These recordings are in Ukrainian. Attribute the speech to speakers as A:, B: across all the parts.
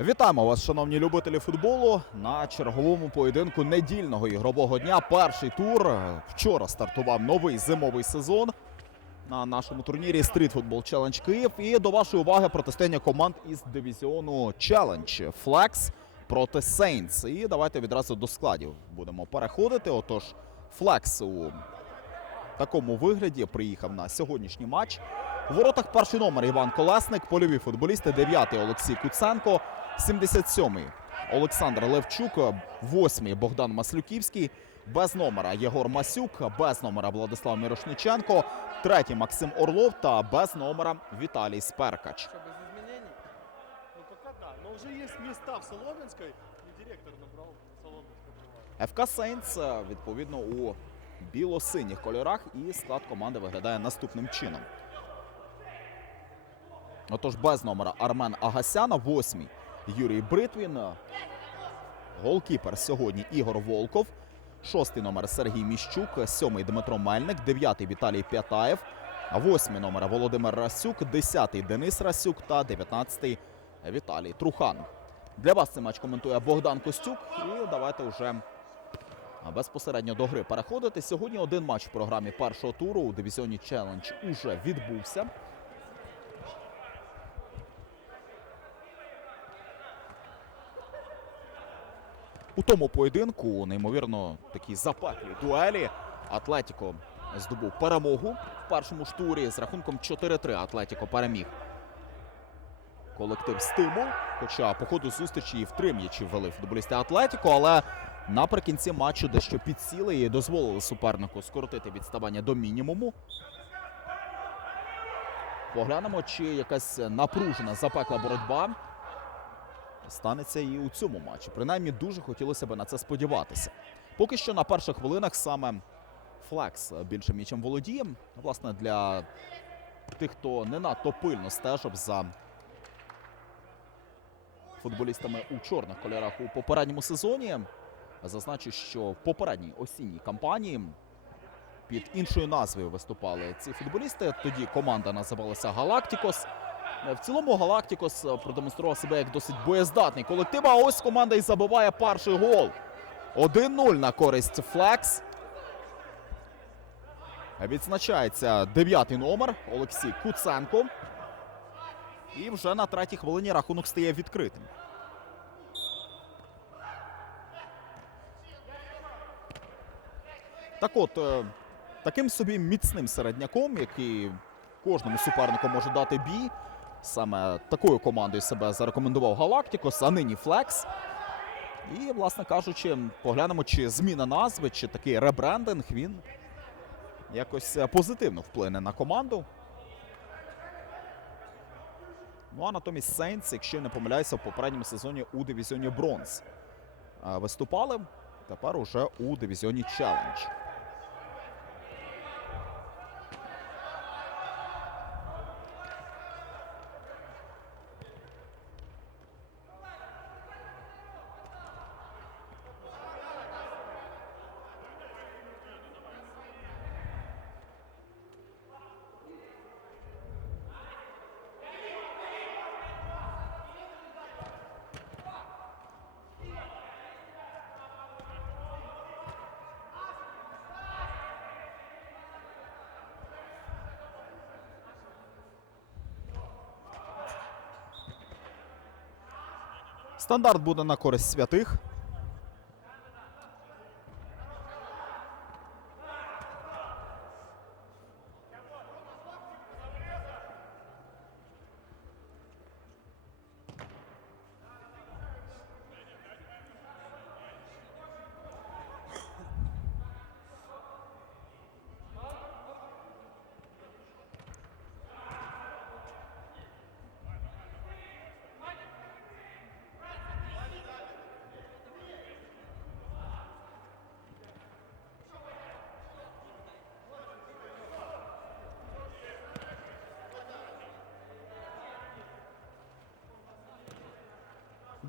A: Вітаємо вас, шановні любителі футболу, на черговому поєдинку недільного ігрового дня. Перший тур. Вчора стартував новий зимовий сезон на нашому турнірі Street Football Challenge Київ. І до вашої уваги протистояння команд із дивізіону Challenge Flex проти Saints. І давайте відразу до складів будемо переходити. Отож, Flex у такому вигляді приїхав на сьогоднішній матч. У воротах перший номер Іван Колесник, польові футболісти, 9-й Олексій Куценко, 77-й Олександр Левчук, 8-й Богдан Маслюківський, без номера Єгор Масюк, без номера Владислав Мірошниченко, третій Максим Орлов та без номера Віталій Сперкач.
B: Ну уже есть места в Соломенской, и директор набрал Соломенскую.
A: ФК Сейнс, е, відповідно, у біло-синіх кольорах, і склад команди виглядає наступним чином. Отож, без номера Армен Агасяна, восьмій Юрій Бритвін. Голкіпер сьогодні Ігор Волков. Шостий номер Сергій Міщук, сьомий Дмитро Мельник, дев'ятий Віталій П'ятаєв, восьмий номер Володимир Расюк, десятий Денис Расюк та дев'ятнадцятий Віталій Трухан. Для вас цей матч коментує Богдан Костюк. І давайте вже безпосередньо до гри переходити. Сьогодні один матч в програмі першого туру у дивізіоні Челендж уже відбувся. У тому поєдинку, неймовірно, такій запеклій дуелі Атлетіко здобув перемогу в першому ж турі з рахунком 4-3 Атлетіко переміг колектив стимул. Хоча по ходу зустрічі і в три м'ячі ввели футболісти Атлетіко, але наприкінці матчу дещо підсіли і дозволили супернику скоротити відставання до мінімуму. Поглянемо, чи якась напружена запекла боротьба станеться і у цьому матчі. Принаймні дуже хотілося б на це сподіватися. Поки що на перших хвилинах саме Флекс більше м'ячем володіє. Власне, для тих, хто не надто пильно стежив за футболістами у чорних кольорах у попередньому сезоні. Зазначу, що в попередній осінній кампанії під іншою назвою виступали ці футболісти. Тоді команда називалася Галактикос. В цілому Галактикос продемонстрував себе як досить боєздатний колектив. А ось команда і забиває перший гол. 1-0 на користь Флекс. Відзначається дев'ятий номер Олексій Куценко. І вже на третій хвилині рахунок стає відкритим. Так от, е, таким собі міцним середняком, який кожному супернику може дати бій. Саме такою командою себе зарекомендував Галактикос, а нині Флекс. І, власне кажучи, поглянемо, чи зміна назви, чи такий ребрендинг він якось е, позитивно вплине на команду. Ну а натомість Сейнс, якщо не помиляюся, в попередньому сезоні у дивізіоні Бронз е, виступали. Тепер уже у дивізіоні Челендж. Стандарт буде на користь святих.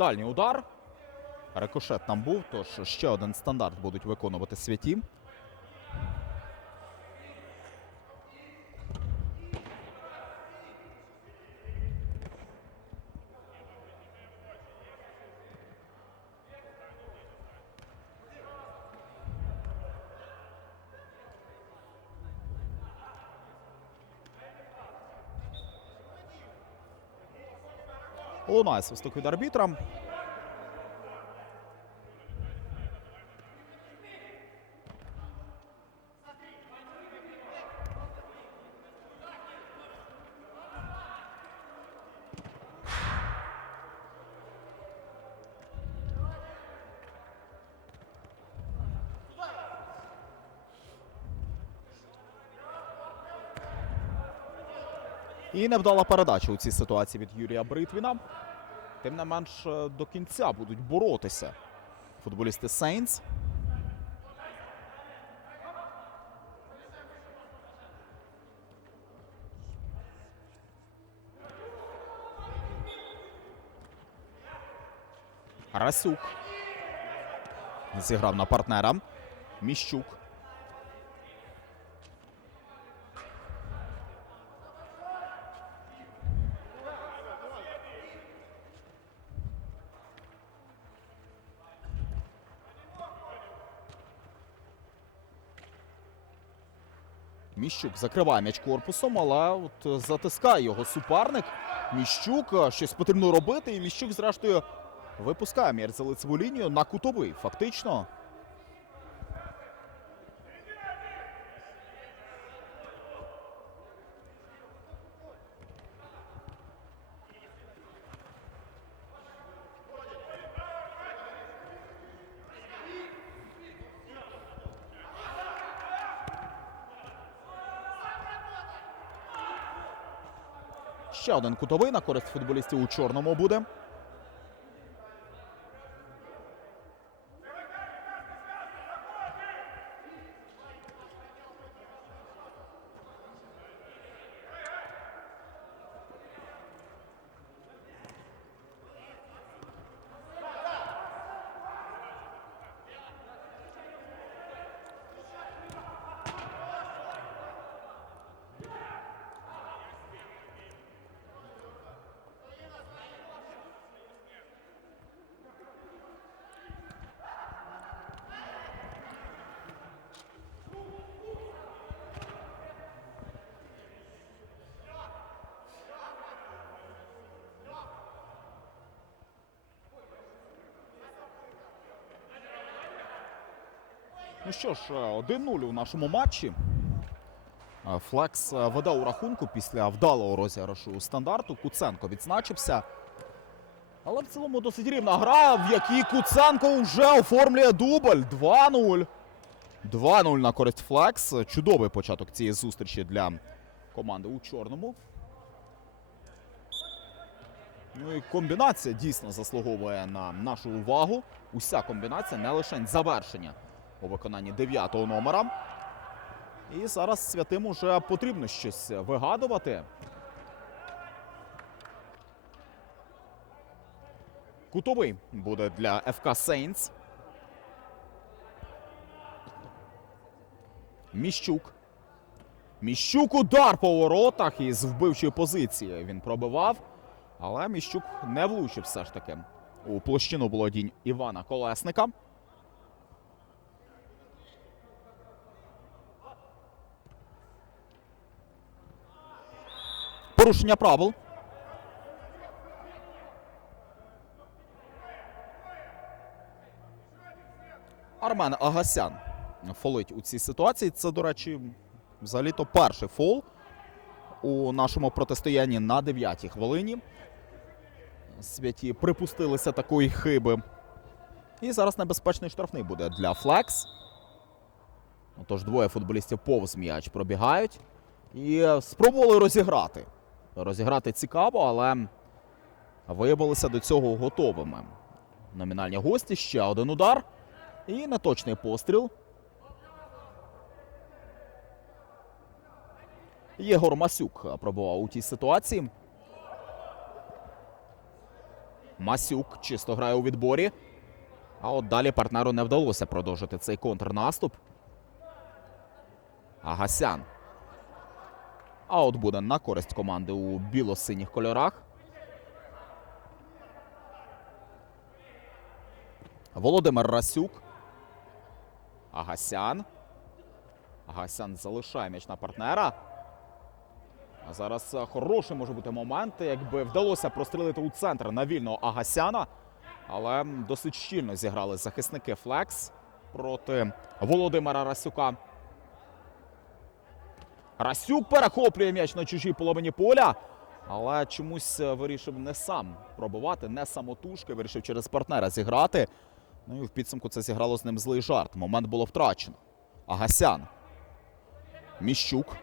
A: Дальній удар. Рикошет там був, тож ще один стандарт будуть виконувати святі. Лунає свисток від арбітра. І невдала передача у цій ситуації від Юрія Бритвіна. Тим не менш, е, до кінця будуть боротися футболісти Сейнс. Расюк. Зіграв на партнера. Міщук. Міщук закриває м'яч корпусом, але от затискає його суперник. Міщук е, щось потрібно робити, і Міщук, зрештою, випускає м'яч за лицеву лінію на кутовий. Фактично. Ще один кутовий на користь футболістів у чорному буде. Ну що ж, е, 1-0 у нашому матчі. Е, Флекс е, веде у рахунку після вдалого розіграшу стандарту. Куценко відзначився. Але в цілому досить рівна гра, в якій Куценко вже оформлює дубль. 2-0. 2-0 на користь Флекс. Чудовий початок цієї зустрічі для команди у чорному. Ну і комбінація дійсно заслуговує на нашу увагу. Уся комбінація, не лише завершення у виконанні дев'ятого номера. І зараз святим уже потрібно щось вигадувати. Кутовий буде для ФК Сейнс. Міщук. Міщук удар по воротах із вбивчої позиції. Він пробивав, але Міщук не влучив все ж таки у площину володінь Івана Колесника. Порушення правил. Армен Агасян фолить у цій ситуації. Це, до речі, взагалі-то перший фол у нашому протистоянні на 9-й хвилині. Святі припустилися такої хиби. І зараз небезпечний штрафний буде для Флекс. Отож, двоє футболістів повз м'яч пробігають. І спробували розіграти. Розіграти цікаво, але виявилися до цього готовими. Номінальні гості ще один удар. І неточний постріл. Єгор Масюк пробував у тій ситуації. Масюк чисто грає у відборі. А от далі партнеру не вдалося продовжити цей контрнаступ. Агасян. Аут буде на користь команди у біло-синіх кольорах. Володимир Расюк. Агасян. Агасян залишає м'яч на партнера. А зараз е, хороший може бути момент, якби вдалося прострелити у центр на вільного Агасяна. Але досить щільно зіграли захисники Флекс проти Володимира Расюка. Расюк перехоплює м'яч на чужій половині поля. Але чомусь е, вирішив не сам пробувати, не самотужки, вирішив через партнера зіграти. Ну і в підсумку це зіграло з ним злий жарт. Момент було втрачено. Агасян. Міщук.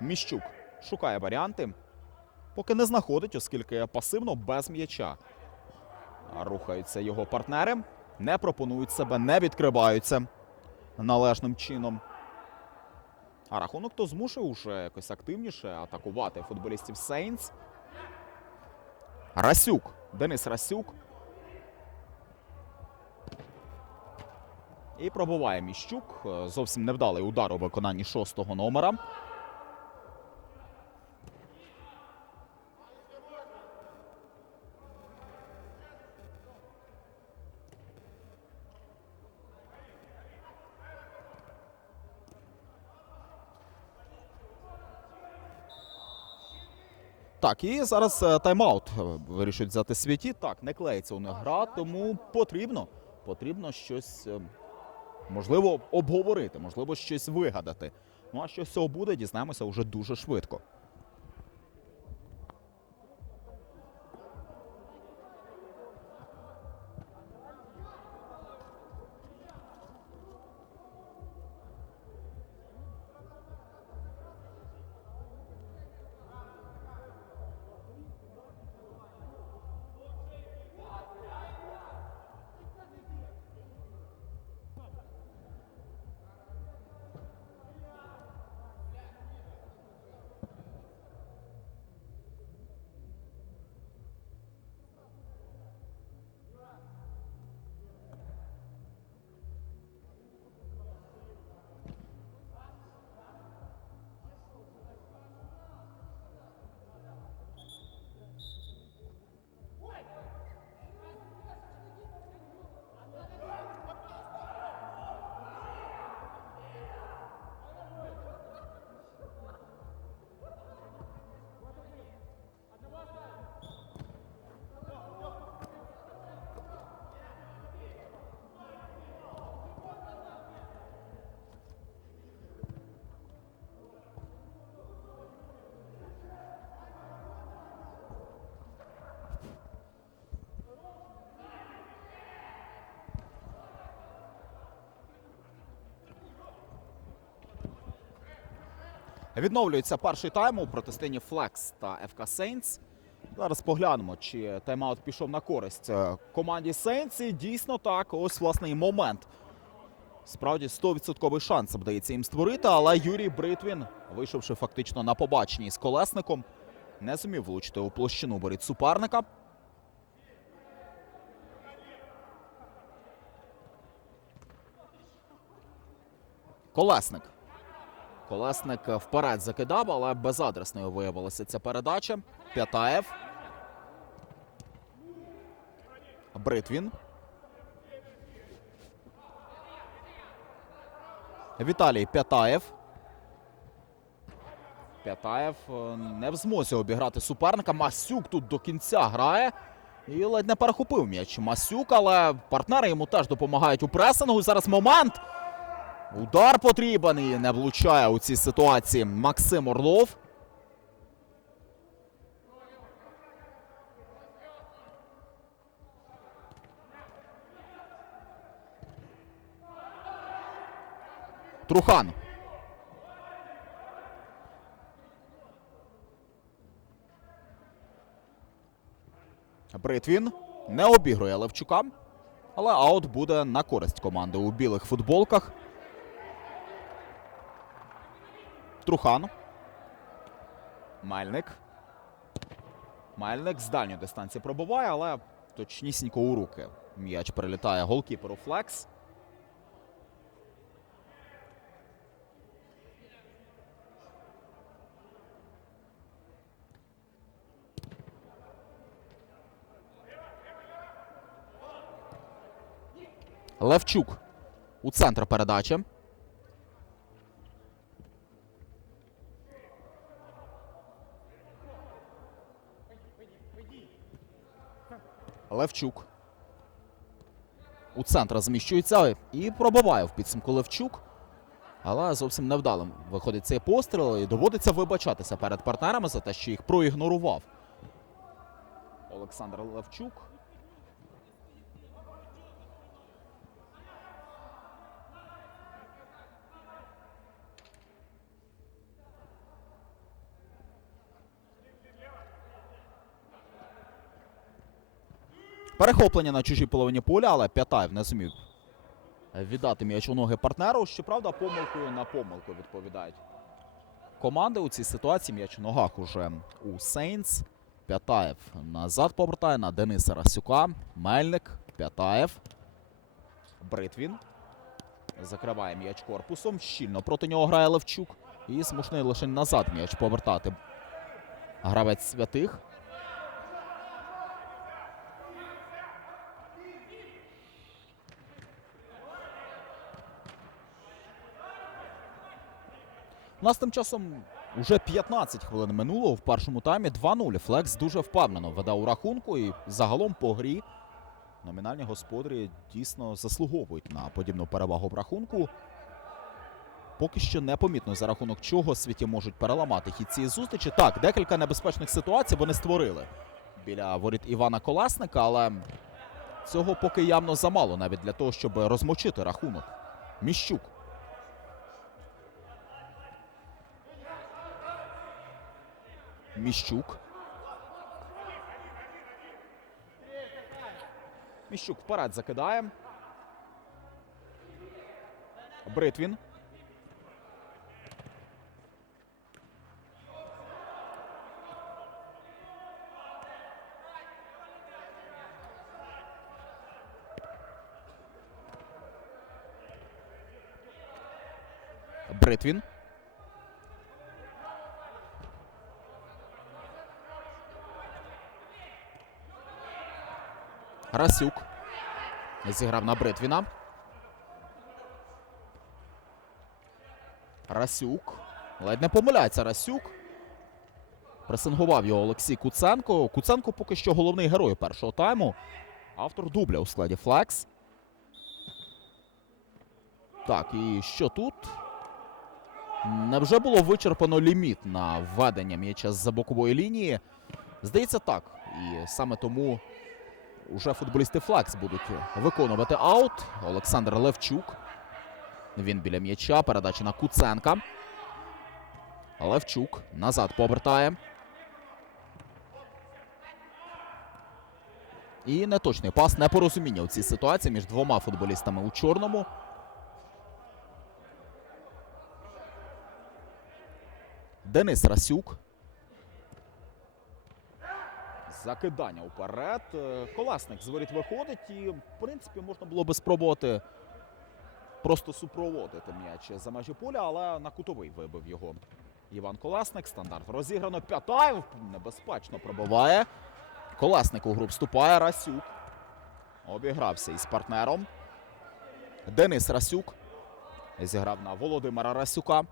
A: Міщук шукає варіанти. Поки не знаходить, оскільки пасивно без м'яча. Рухаються його партнери. Не пропонують себе, не відкриваються належним чином. А рахунок то змушує уже якось активніше атакувати футболістів Сейнс. Расюк. Денис Расюк. І пробуває Міщук. Зовсім невдалий удар у виконанні шостого номера. Так, і зараз е, тайм-аут е, вирішують взяти святі. Так, не клеїться у них гра, тому потрібно. Потрібно щось, е, можливо, обговорити, можливо, щось вигадати. Ну а що з цього буде, дізнаємося вже дуже швидко. Відновлюється перший тайм у протистоянні Флекс та ФК Сейнс. Зараз поглянемо, чи тайм-аут пішов на користь е, команді Сейнс. І дійсно так, ось власне і момент. Справді 100% шанс вдається їм створити, але Юрій Бритвін, вийшовши фактично на побаченні з колесником, не зумів влучити у площину воріт суперника. Колесник. Колесник вперед закидав, але безадресною виявилася ця передача. П'ятаєв. Бритвін. Віталій П'ятаєв. П'ятаєв е, не в змозі обіграти суперника. Масюк тут до кінця грає. І ледь не перехопив м'яч. Масюк, але партнери йому теж допомагають у пресингу. Зараз момент. Удар потрібен і не влучає у цій ситуації Максим Орлов. Трухан. Бритвін не обігрує Левчука, але аут буде на користь команди у білих футболках. Трухан. Мельник. Мельник з дальньої дистанції пробуває, але точнісінько у руки. М'яч перелітає голкіперу Флекс. Левчук у центр передачі. Левчук. У центр зміщується і пробиває в підсумку Левчук. Але зовсім невдалим виходить цей постріл і доводиться вибачатися перед партнерами за те, що їх проігнорував. Олександр Левчук. Перехоплення на чужій половині поля, але П'ятаєв не зумів віддати м'яч у ноги партнеру. Щоправда, помилкою на помилку відповідають. Команди у цій ситуації м'яч у ногах уже у Сейнс. П'ятаєв назад повертає на Дениса Расюка. Мельник. П'ятаєв. Бритвін. Закриває м'яч корпусом. Щільно проти нього грає Левчук. І змушений лише назад м'яч повертати. Гравець святих. У нас тим часом уже 15 хвилин минуло в першому таймі 2-0. Флекс дуже впевнено веде у рахунку і загалом по грі номінальні господарі дійсно заслуговують на подібну перевагу в рахунку. Поки що непомітно за рахунок чого світі можуть переламати хід цієї зустрічі. Так, декілька небезпечних ситуацій вони створили біля воріт Івана Коласника, але цього поки явно замало навіть для того, щоб розмочити рахунок. Міщук. Міщук. Міщук вперед закидає. Бритвін. Бритвін. Расюк. Зіграв на Бритвіна. Расюк. Ледь не помиляється Расюк. Пресингував його Олексій Куценко. Куценко поки що головний герой першого тайму. Автор дубля у складі Флекс. Так, і що тут? Невже було вичерпано ліміт на введення м'яча з-за бокової лінії? Здається, так. І саме тому уже футболісти Флекс будуть виконувати аут. Олександр Левчук. Він біля м'яча. Передача на Куценка. Левчук назад повертає. І неточний пас, непорозуміння у цій ситуації між двома футболістами у чорному. Денис Расюк. Закидання вперед. Е, Колесник з воріт виходить, і, в принципі, можна було би спробувати просто супроводити м'яч за межі поля, але на кутовий вибив його. Іван Колесник. Стандарт розіграно. П'ятаєв небезпечно пробиває. Колесник у гру вступає. Расюк. Обігрався із партнером. Денис Расюк. Зіграв на Володимира Расюка.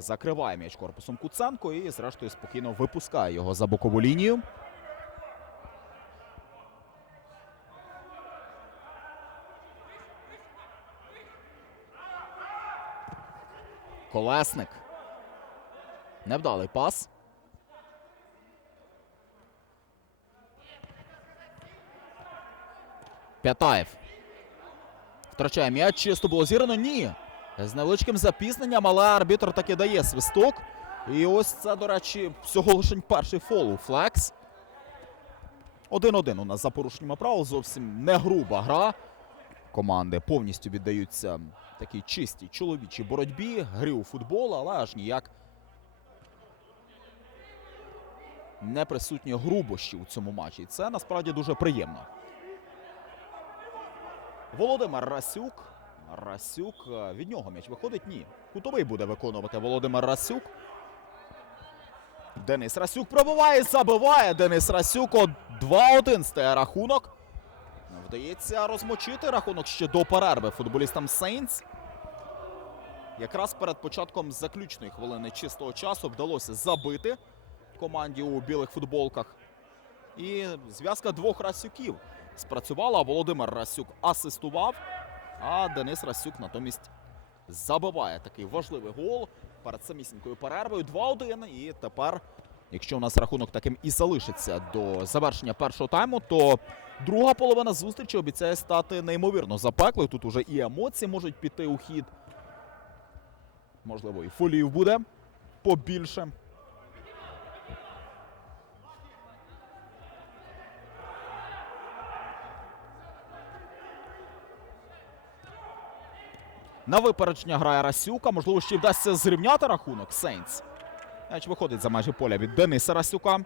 A: Закриває м'яч корпусом Куценко і, зрештою, спокійно випускає його за бокову лінію. Колесник. Невдалий пас. П'ятаєв. Втрачає м'яч. Чисто було зірано. Ні. З невеличким запізненням, але арбітр таки дає свисток. І ось це, до речі, всього лише перший фол у Флекс. 1-1 у нас за порушеннями правил. Зовсім не груба гра. Команди повністю віддаються такій чистій чоловічій боротьбі, грі у футбол, але аж ніяк не присутні грубощі у цьому матчі. Це насправді дуже приємно. Володимир Расюк. Расюк. Від нього м'яч виходить? Ні. Кутовий буде виконувати Володимир Расюк. Денис Расюк пробиває, забиває. Денис Расюк. 2-1 стає рахунок. Вдається розмочити рахунок ще до перерви футболістам Сейнс. Якраз перед початком заключної хвилини чистого часу вдалося забити команді у білих футболках. І зв'язка двох Расюків спрацювала. Володимир Расюк асистував, а Денис Расюк натомість забиває такий важливий гол перед самісінькою перервою. 2-1. І тепер, якщо у нас рахунок таким і залишиться до завершення першого тайму, то друга половина зустрічі обіцяє стати неймовірно запеклою. Тут уже і емоції можуть піти у хід. Можливо, і фолів буде побільше. На випередження грає Расюка. Можливо, ще й вдасться зрівняти рахунок Сейнс. М'яч виходить за межі поля від Дениса Расюка.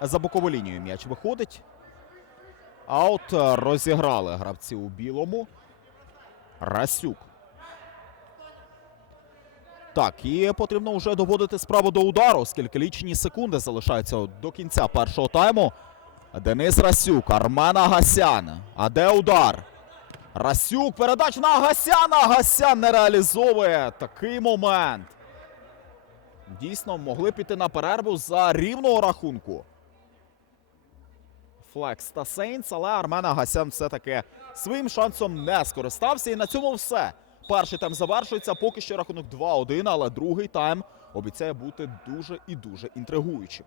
A: За бокову лінію м'яч виходить. А от е, розіграли гравці у білому. Расюк. Так, і потрібно вже доводити справу до удару, оскільки лічені секунди залишаються до кінця першого тайму. Денис Расюк, Армен Агасян. А де удар? Расюк, передача на Агасяна. Агасян не реалізовує такий момент. Дійсно, могли піти на перерву за рівного рахунку. Флекс та Сейнс, але Армен Агасян все-таки своїм шансом не скористався. І на цьому все. Перший тайм завершується. Поки що рахунок 2-1, але другий тайм обіцяє бути дуже і дуже інтригуючим.